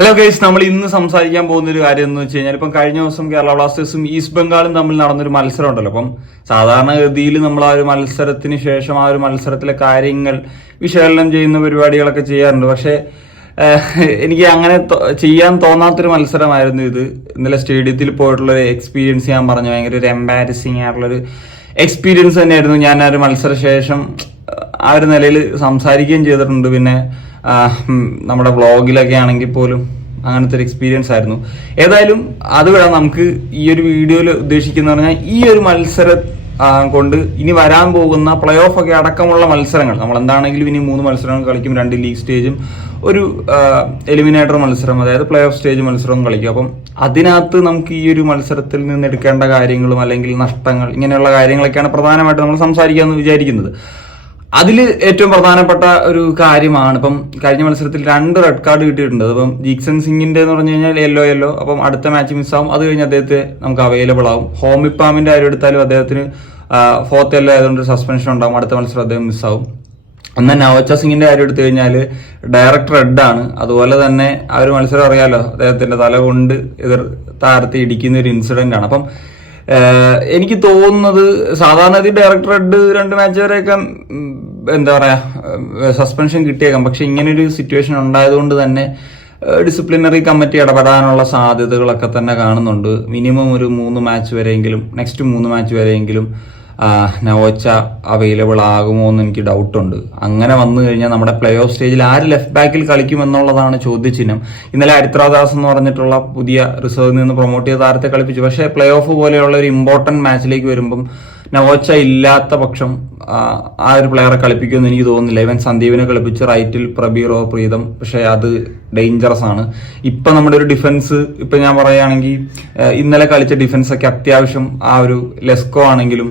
Hello guys നമ്മൾ ഇന്ന് സംസാരിക്കാൻ പോകുന്ന ഒരു കാര്യം എന്ന് വെച്ച് കഴിഞ്ഞാൽ ഇപ്പം കഴിഞ്ഞ ദിവസം കേരള ബ്ലാസ്റ്റേഴ്സും ഈസ്റ്റ് ബംഗാളും തമ്മിൽ നടന്നൊരു മത്സരം ഉണ്ടല്ലോ. അപ്പം സാധാരണഗതിയിൽ നമ്മൾ ആ ഒരു മത്സരത്തിന് ശേഷം ആ ഒരു മത്സരത്തിലെ കാര്യങ്ങൾ വിശകലനം ചെയ്യുന്ന പരിപാടികളൊക്കെ ചെയ്യാറുണ്ട്. പക്ഷേ എനിക്ക് അങ്ങനെ ചെയ്യാൻ തോന്നാത്തൊരു മത്സരമായിരുന്നു ഇത്. ഇന്നലെ സ്റ്റേഡിയത്തിൽ പോയിട്ടുള്ള ഒരു എക്സ്പീരിയൻസ് ഞാൻ പറഞ്ഞു. ഭയങ്കര ഒരു എംബാരസിങ് ആയിട്ടുള്ളൊരു എക്സ്പീരിയൻസ് തന്നെയായിരുന്നു ഞാൻ ആ ഒരു മത്സരശേഷം ആ ഒരു നിലയിൽ സംസാരിക്കുകയും ചെയ്തിട്ടുണ്ട്. പിന്നെ നമ്മുടെ വ്ളോഗിലൊക്കെ ആണെങ്കിൽ പോലും അങ്ങനത്തെ ഒരു എക്സ്പീരിയൻസ് ആയിരുന്നു. ഏതായാലും അത് വേണം നമുക്ക് ഈ ഒരു വീഡിയോയിൽ ഉദ്ദേശിക്കുന്ന പറഞ്ഞാൽ ഈ ഒരു മത്സര കൊണ്ട് ഇനി വരാൻ പോകുന്ന പ്ലേ ഓഫ് ഒക്കെ അടക്കമുള്ള മത്സരങ്ങൾ നമ്മൾ എന്താണെങ്കിലും ഇനി മൂന്ന് മത്സരങ്ങൾ കളിക്കും രണ്ട് ലീഗ് സ്റ്റേജും ഒരു എലിമിനേറ്റർ മത്സരം അതായത് പ്ലേ ഓഫ് സ്റ്റേജ് മത്സരവും കളിക്കും. അപ്പം അതിനകത്ത് നമുക്ക് ഈ ഒരു മത്സരത്തിൽ നിന്ന് എടുക്കേണ്ട കാര്യങ്ങളും അല്ലെങ്കിൽ നഷ്ടങ്ങൾ ഇങ്ങനെയുള്ള കാര്യങ്ങളൊക്കെയാണ് പ്രധാനമായിട്ട് നമ്മൾ സംസാരിക്കാമെന്ന് വിചാരിക്കുന്നത്. അതിൽ ഏറ്റവും പ്രധാനപ്പെട്ട ഒരു കാര്യമാണ്. ഇപ്പം കഴിഞ്ഞ മത്സരത്തിൽ രണ്ട് റെഡ് കാർഡ് കിട്ടിയിട്ടുണ്ട്. അപ്പം ജീക്സൺ സിംഗിന്റെ എന്ന് പറഞ്ഞു കഴിഞ്ഞാൽ യെല്ലോ യെല്ലോ അപ്പം അടുത്ത മാച്ച് മിസ്സാവും അത് കഴിഞ്ഞ് അദ്ദേഹത്തെ നമുക്ക് അവൈലബിൾ ആവും. ഹോമിപ്പാമിന്റെ കാര്യം എടുത്താലും അദ്ദേഹത്തിന് ഫോർത്ത് യെല്ലോ ആയതുകൊണ്ട് സസ്പെൻഷൻ ഉണ്ടാവും. അടുത്ത മത്സരം അദ്ദേഹം മിസ്സാവും എന്നാൽ നവച്ച സിംഗിന്റെ കാര്യം എടുത്തു കഴിഞ്ഞാൽ ഡയറക്റ്റ് റെഡ് ആണ്. അതുപോലെ തന്നെ ആ ഒരു മത്സരം അറിയാലോ അദ്ദേഹത്തിന്റെ തല കൊണ്ട് എതിർ താരത്തെ ഇടിക്കുന്ന ഒരു ഇൻസിഡന്റ് ആണ്. അപ്പം എനിക്ക് തോന്നുന്നത് സാധാരണ ഡയറക്ടർ റെഡ് രണ്ട് മാച്ച് വരെയൊക്കെ എന്താ പറയാ സസ്പെൻഷൻ കിട്ടിയേക്കാം. പക്ഷെ ഇങ്ങനൊരു സിറ്റുവേഷൻ ഉണ്ടായതുകൊണ്ട് തന്നെ ഡിസിപ്ലിനറി കമ്മിറ്റി ഇടപെടാനുള്ള സാധ്യതകളൊക്കെ തന്നെ കാണുന്നുണ്ട്. മിനിമം ഒരു മൂന്ന് മാച്ച് വരെയെങ്കിലും നെക്സ്റ്റ് മൂന്ന് മാച്ച് വരെയെങ്കിലും നവോച്ച അവൈലബിൾ ആകുമോ എന്ന് എനിക്ക് ഡൗട്ടുണ്ട് അങ്ങനെ വന്നു കഴിഞ്ഞാൽ നമ്മുടെ പ്ലേ ഓഫ് സ്റ്റേജിൽ ആര് ലെഫ്റ്റ് ബാക്കിൽ കളിക്കും എന്നുള്ളതാണ് ചോദ്യചിഹ്നം. ഇന്നലെ ഹരിത്രാദാസ് എന്ന് പറഞ്ഞിട്ടുള്ള പുതിയ റിസർവിൽ നിന്ന് പ്രൊമോട്ട് ചെയ്ത താരത്തെ കളിപ്പിച്ചു. പക്ഷേ പ്ലേ ഓഫ് പോലെയുള്ള ഒരു ഇമ്പോർട്ടന്റ് മാച്ചിലേക്ക് വരുമ്പം നവോച്ച ഇല്ലാത്ത പക്ഷം ആ, ഒരു പ്ലെയറെ കളിപ്പിക്കുമെന്ന് എനിക്ക് തോന്നുന്നില്ല. ഇവൻ സന്ദീപിനെ കളിപ്പിച്ച് റൈറ്റിൽ പ്രബീറോ പ്രീതം പക്ഷേ അത് ഡേഞ്ചറസ് ആണ്. ഇപ്പം നമ്മുടെ ഒരു ഡിഫൻസ് ഇപ്പം ഞാൻ പറയുകയാണെങ്കിൽ ഇന്നലെ കളിച്ച ഡിഫൻസ് ഒക്കെ അത്യാവശ്യം ആ ഒരു ലെസ്കോ ആണെങ്കിലും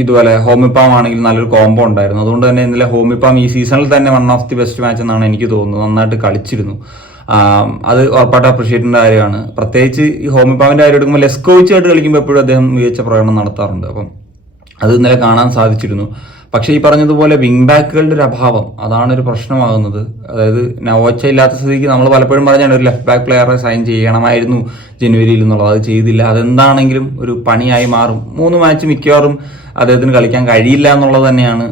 ഇതുപോലെ ഹോമിപ്പാം ആണെങ്കിൽ നല്ലൊരു കോംബോ ഉണ്ടായിരുന്നു. അതുകൊണ്ട് തന്നെ ഇന്നലെ ഹോമിപ്പാം ഈ സീസണിൽ തന്നെ one of the best match എന്നാണ് എനിക്ക് തോന്നുന്നത്. നന്നായിട്ട് കളിച്ചിരുന്നു. അത് ഉറപ്പായിട്ട് അപ്രീഷിയേറ്റ് ചെയ്യേണ്ട കാര്യമാണ്. പ്രത്യേകിച്ച് ഈ ഹോമിപ്പാമിന്റെ കാര്യം എടുക്കുമ്പോൾ ലെസ്കോവിച്ചായിട്ട് കളിക്കുമ്പോൾ എപ്പോഴും അദ്ദേഹം മികച്ച പ്രകടനം നടത്താറുണ്ട്. അപ്പം അത് ഇന്നലെ കാണാൻ സാധിച്ചിരുന്നു. പക്ഷേ ഈ പറഞ്ഞതുപോലെ വിങ് ബാക്കുകളുടെ ഒരു അഭാവം അതാണ് ഒരു പ്രശ്നമാകുന്നത്. അതായത് നവോച്ച ഇല്ലാത്ത സ്ഥിതിക്ക് നമ്മൾ പലപ്പോഴും പറഞ്ഞാണ് ഒരു ലെഫ്റ്റ് ബാക്ക് പ്ലെയറെ സൈൻ ചെയ്യണമായിരുന്നു ജനുവരിയിൽ എന്നുള്ളത്. അത് ചെയ്തില്ല. അതെന്താണെങ്കിലും ഒരു പണിയായി മാറും. മൂന്ന് മാച്ച് മിക്കവാറും അദ്ദേഹത്തിന് കളിക്കാൻ കഴിയില്ല എന്നുള്ളത് തന്നെയാണ്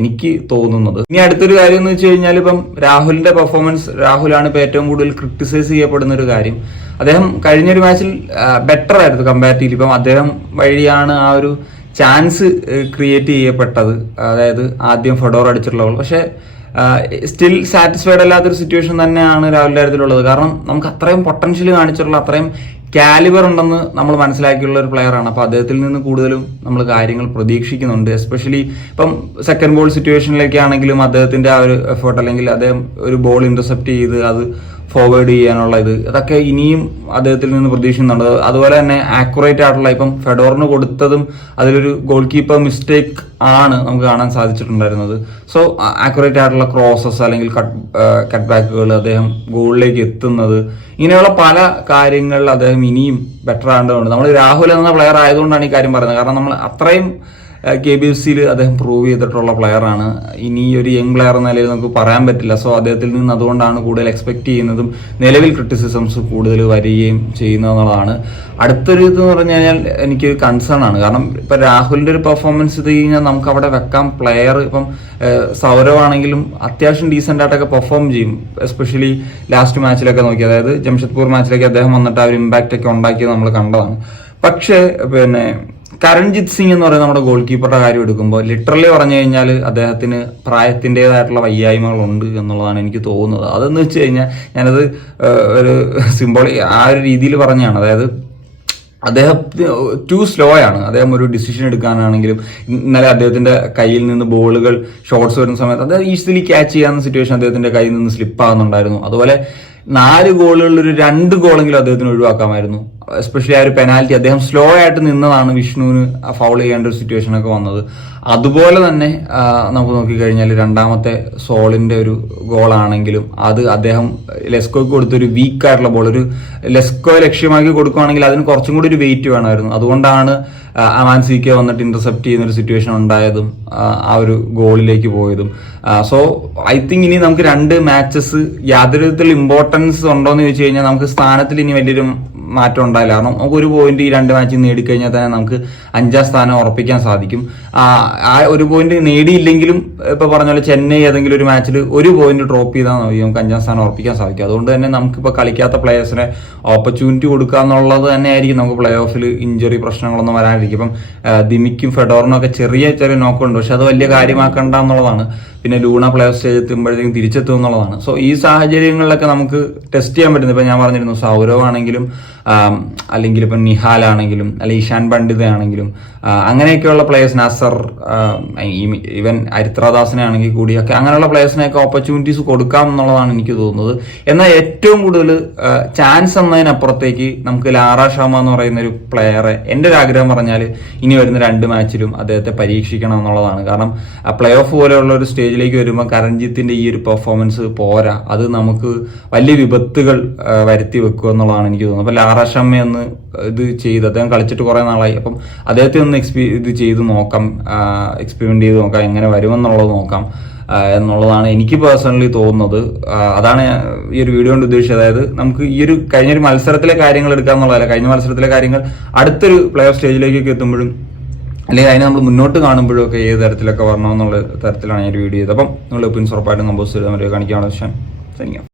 എനിക്ക് തോന്നുന്നത്. ഇനി അടുത്തൊരു കാര്യം എന്ന് വെച്ച് കഴിഞ്ഞാൽ ഇപ്പം രാഹുലിന്റെ പെർഫോമൻസ് രാഹുലാണ് ഇപ്പോൾ ഏറ്റവും കൂടുതൽ ക്രിട്ടിസൈസ് ചെയ്യപ്പെടുന്ന ഒരു കാര്യം. അദ്ദേഹം കഴിഞ്ഞൊരു മാച്ചിൽ ബെറ്റർ ആയിരുന്നു കമ്പാരിറ്റീവ് ഇപ്പം അദ്ദേഹം വഴിയാണ് ആ ഒരു ചാൻസ് ക്രിയേറ്റ് ചെയ്യപ്പെട്ടത്. അതായത് ആദ്യം ഫെഡോർ അടിച്ചിട്ടുള്ള പക്ഷെ പക്ഷേ സ്റ്റിൽ സാറ്റിസ്ഫൈഡ് അല്ലാത്തൊരു സിറ്റുവേഷൻ തന്നെയാണ് രാഹുലിന്റെ കാര്യത്തിലുള്ളത്. കാരണം നമുക്ക് അത്രയും പൊട്ടൻഷ്യൽ കാണിച്ചിട്ടുള്ള അത്രയും കാലിബർ ഉണ്ടെന്ന് നമ്മൾ മനസ്സിലാക്കിയുള്ള ഒരു പ്ലെയറാണ് അപ്പോൾ അദ്ദേഹത്തിൽ നിന്ന് കൂടുതലും നമ്മൾ കാര്യങ്ങൾ പ്രതീക്ഷിക്കുന്നുണ്ട്. എസ്പെഷ്യലി ഇപ്പം സെക്കൻഡ് ബോൾ സിറ്റുവേഷനിലേക്കാണെങ്കിലും അദ്ദേഹത്തിന്റെ ആ ഒരു എഫേർട്ട് അല്ലെങ്കിൽ അദ്ദേഹം ഒരു ബോൾ ഇന്റർസെപ്റ്റ് ചെയ്ത് അത് ഫോർവേഡ് ചെയ്യാനുള്ള ഇത്. അതൊക്കെ ഇനിയും അദ്ദേഹത്തിൽ നിന്ന് പ്രതീക്ഷിക്കുന്നുണ്ട്. അതുപോലെ തന്നെ ആക്യുറേറ്റ് ആയിട്ടുള്ള ഇപ്പം ഫെഡോറിന് കൊടുത്തതും അതിലൊരു ഗോൾ കീപ്പർ മിസ്റ്റേക്ക് ആണ് നമുക്ക് കാണാൻ സാധിച്ചിട്ടുണ്ടായിരുന്നത്. സോ ആക്യുറേറ്റ് ആയിട്ടുള്ള ക്രോസസ് അല്ലെങ്കിൽ കട്ട് കട്ട് ബാക്കുകൾ അദ്ദേഹം ഗോളിലേക്ക് എത്തുന്നത്. ഇങ്ങനെയുള്ള പല കാര്യങ്ങളിൽ അദ്ദേഹം ഇനിയും ബെറ്റർ ആകേണ്ടതുണ്ട്. നമ്മൾ രാഹുൽ എന്ന പ്ലെയർ ആയതുകൊണ്ടാണ് ഈ കാര്യം പറയുന്നത്. കാരണം നമ്മൾ അത്രയും കെ ബി എഫ് സിയിൽ അദ്ദേഹം പ്രൂവ് ചെയ്തിട്ടുള്ള പ്ലെയറാണ് ഇനി ഒരു യങ് പ്ലെയർ എന്ന നിലയിൽ നമുക്ക് പറയാൻ പറ്റില്ല. സോ അദ്ദേഹത്തിൽ നിന്ന് അതുകൊണ്ടാണ് കൂടുതൽ എക്സ്പെക്ട് ചെയ്യുന്നതും നിലവിൽ ക്രിറ്റിസിസംസ് കൂടുതൽ വരികയും ചെയ്യുന്നതാണ് അടുത്തൊരു ഇത് എന്ന് പറഞ്ഞു കഴിഞ്ഞാൽ എനിക്ക് കൺസേൺ ആണ്. കാരണം ഇപ്പൊ രാഹുലിന്റെ ഒരു പെർഫോമൻസ് ഇത് കഴിഞ്ഞാൽ നമുക്ക് അവിടെ വെക്കാം. പ്ലെയർ ഇപ്പം സൗരവാണെങ്കിലും അത്യാവശ്യം ഡീസെന്റ് ആയിട്ടൊക്കെ പെർഫോം ചെയ്യും. എസ്പെഷ്യലി ലാസ്റ്റ് മാച്ചിലൊക്കെ നോക്കി. അതായത് ജംഷഡ്പൂർ മാച്ചിലൊക്കെ അദ്ദേഹം വന്നിട്ട് ആ ഒരു ഇമ്പാക്റ്റ് ഒക്കെ ഉണ്ടാക്കിയത് നമ്മൾ കണ്ടതാണ്. പക്ഷേ പിന്നെ കരൺജിത് സിംഗ് എന്ന് പറയുന്ന നമ്മുടെ ഗോൾ കീപ്പറുടെ കാര്യം എടുക്കുമ്പോൾ ലിറ്ററലി പറഞ്ഞു കഴിഞ്ഞാൽ അദ്ദേഹത്തിന് പ്രായത്തിന്റെതായിട്ടുള്ള വയ്യായ്മകളുണ്ട് എന്നുള്ളതാണ് എനിക്ക് തോന്നുന്നത്. അതെന്ന് വെച്ച് കഴിഞ്ഞാൽ ഞാനത് ഒരു സിംബോളി ആ ഒരു രീതിയിൽ പറഞ്ഞാണ്. അതായത് അദ്ദേഹം ടു സ്ലോ ആണ്. അദ്ദേഹം ഒരു ഡിസിഷൻ എടുക്കാനാണെങ്കിലും ഇന്നലെ അദ്ദേഹത്തിന്റെ കയ്യിൽ നിന്ന് ബോളുകൾ ഷോട്ട്സ് വരുന്ന സമയത്ത് അദ്ദേഹം ഈസിലി ക്യാച്ച് ചെയ്യാവുന്ന സിറ്റുവേഷൻ അദ്ദേഹത്തിന്റെ കയ്യിൽ നിന്ന് സ്ലിപ്പ് ആകുന്നുണ്ടായിരുന്നു അതുപോലെ നാല് ഗോളുകളിൽ ഒരു രണ്ട് ഗോളെങ്കിലും അദ്ദേഹത്തിന് ഒഴിവാക്കാമായിരുന്നു. എസ്പെഷ്യലി ആ ഒരു പെനാൽറ്റി അദ്ദേഹം സ്ലോ ആയിട്ട് നിന്നതാണ് വിഷ്ണുവിന് ഫൗൾ ചെയ്യേണ്ട ഒരു സിറ്റുവേഷൻ ഒക്കെ വന്നത്. അതുപോലെ തന്നെ നമുക്ക് നോക്കിക്കഴിഞ്ഞാൽ രണ്ടാമത്തെ സോളിന്റെ ഒരു ഗോളാണെങ്കിലും അത് അദ്ദേഹം ലെസ്കോയ്ക്ക് കൊടുത്തൊരു വീക്ക് ആയിട്ടുള്ള ബോൾ ഒരു ലെസ്കോ ലക്ഷ്യമാക്കി കൊടുക്കുകയാണെങ്കിൽ അതിന് കുറച്ചും കൂടി ഒരു വെയിറ്റ് വേണമായിരുന്നു. അതുകൊണ്ടാണ് അമാൻ സി കെ വന്നിട്ട് ഇന്റർസെപ്റ്റ് ചെയ്യുന്ന ഒരു സിറ്റുവേഷൻ ഉണ്ടായതും ആ ഒരു ഗോളിലേക്ക് പോയതും. സോ ഐ തിങ്ക് ഇനി നമുക്ക് രണ്ട് മാച്ചസ് യാതൊരു വിധത്തിൽ ഇമ്പോർട്ടൻസ് ഉണ്ടോ എന്ന് ചോദിച്ചു കഴിഞ്ഞാൽ നമുക്ക് സ്ഥാനത്തിൽ ഇനി വലിയൊരു മാറ്റം ഉണ്ടായില്ല. കാരണം നമുക്ക് ഒരു പോയിന്റ് ഈ രണ്ട് മാച്ച് നേടിക്കഴിഞ്ഞാൽ തന്നെ നമുക്ക് അഞ്ചാം സ്ഥാനം ഉറപ്പിക്കാൻ സാധിക്കും. ആ ഒരു പോയിന്റ് നേടിയില്ലെങ്കിലും ഇപ്പൊ പറഞ്ഞ പോലെ ചെന്നൈ ഏതെങ്കിലും ഒരു മാച്ചിൽ ഒരു പോയിന്റ് ഡ്രോപ്പ് ചെയ്താൽ മതി. നമുക്ക് അഞ്ചാം സ്ഥാനം ഉറപ്പിക്കാൻ സാധിക്കും. അതുകൊണ്ട് തന്നെ നമുക്കിപ്പോൾ കളിക്കാത്ത പ്ലേയേഴ്സിനെ ഓപ്പർച്യൂണിറ്റി കൊടുക്കുക എന്നുള്ളത് തന്നെ ആയിരിക്കും നമുക്ക് പ്ലേ ഓഫിൽ ഇഞ്ചുറി പ്രശ്നങ്ങളൊന്നും വരാതിരിക്കും ഇപ്പം ദിമിക്കും ഫെഡോറിനും ഒക്കെ ചെറിയ ചെറിയ നോക്കുണ്ട്. പക്ഷെ അത് വലിയ കാര്യമാക്കണ്ട എന്നുള്ളതാണ്. പിന്നെ ലൂണ പ്ലേ ഓഫ് സ്റ്റേജ് എത്തുമ്പോഴത്തേക്കും തിരിച്ചെത്തും എന്നുള്ളതാണ്. സോ ഈ സാഹചര്യങ്ങളിലൊക്കെ നമുക്ക് ടെസ്റ്റ് ചെയ്യാൻ പറ്റുന്നത്. ഇപ്പം ഞാൻ പറഞ്ഞിരുന്നു സൗരവ് ആണെങ്കിലും അല്ലെങ്കിൽ ഇപ്പം നിഹാൽ ആണെങ്കിലും അല്ലെങ്കിൽ ഇഷാൻ പണ്ഡിത ആണെങ്കിലും അങ്ങനെയൊക്കെയുള്ള പ്ലേയേഴ്സ് നസർ ഈവൻ അരിത്രദാസിനെ ആണെങ്കിൽ കൂടിയൊക്കെ അങ്ങനെയുള്ള പ്ലേയേഴ്സിനെയൊക്കെ ഓപ്പർച്യൂണിറ്റീസ് കൊടുക്കാം എന്നുള്ളതാണ് എനിക്ക് തോന്നുന്നത്. എന്നാൽ ഏറ്റവും കൂടുതൽ ചാൻസ് എന്നതിനപ്പുറത്തേക്ക് നമുക്ക് ലാറ ഷാമ എന്ന് പറയുന്ന ഒരു പ്ലെയറെ എന്റെ ഒരു ആഗ്രഹം പറഞ്ഞാൽ ഇനി വരുന്ന രണ്ട് മാച്ചിലും അദ്ദേഹത്തെ പരീക്ഷിക്കണം എന്നുള്ളതാണ്. കാരണം പ്ലേ ഓഫ് പോലെയുള്ള ഒരു സ്റ്റേജിലേക്ക് വരുമ്പോൾ കരൺജിത്തിന്റെ ഈ ഒരു പെർഫോമൻസ് പോരാ. അത് നമുക്ക് വലിയ വിപത്തുകൾ വരുത്തി വെക്കുക എന്നുള്ളതാണ് എനിക്ക് തോന്നുന്നത്. അപ്പോൾ ലാറ ഷമ്മ ഒന്ന് ഇത് ചെയ്ത് അദ്ദേഹം കളിച്ചിട്ട് കുറേ നാളായി. അപ്പം അദ്ദേഹത്തെ ഒന്ന് എക്സ്പീ ഇത് ചെയ്ത് നോക്കാം എക്സ്പെരിമെന്റ് ചെയ്ത് നോക്കാം എങ്ങനെ വരുമെന്നുള്ളത് നോക്കാം എന്നുള്ളതാണ് എനിക്ക് പേഴ്സണലി തോന്നുന്നത്. അതാണ് ഈ ഒരു വീഡിയോ കൊണ്ട് ഉദ്ദേശിച്ചത്. അതായത് നമുക്ക് ഈ ഒരു കഴിഞ്ഞൊരു മത്സരത്തിലെ കാര്യങ്ങൾ എടുക്കുക എന്നുള്ളതല്ല. കഴിഞ്ഞ മത്സരത്തിലെ കാര്യങ്ങൾ അടുത്തൊരു പ്ലേ ഓഫ് സ്റ്റേജിലേക്കൊക്കെ എത്തുമ്പോഴും അല്ലെങ്കിൽ അതിനെ നമ്മൾ മുന്നോട്ട് കാണുമ്പോഴും ഒക്കെ ഏത് തരത്തിലൊക്കെ വരണമെന്നുള്ള തരത്തിലാണ് ഞാൻ ഒരു വീഡിയോ ചെയ്തത്. അപ്പം നിങ്ങൾ പിൻസ് ഉറപ്പായിട്ടും കമ്പോസ് ചെയ്താൽ മതി കാണിക്കാനുള്ള യു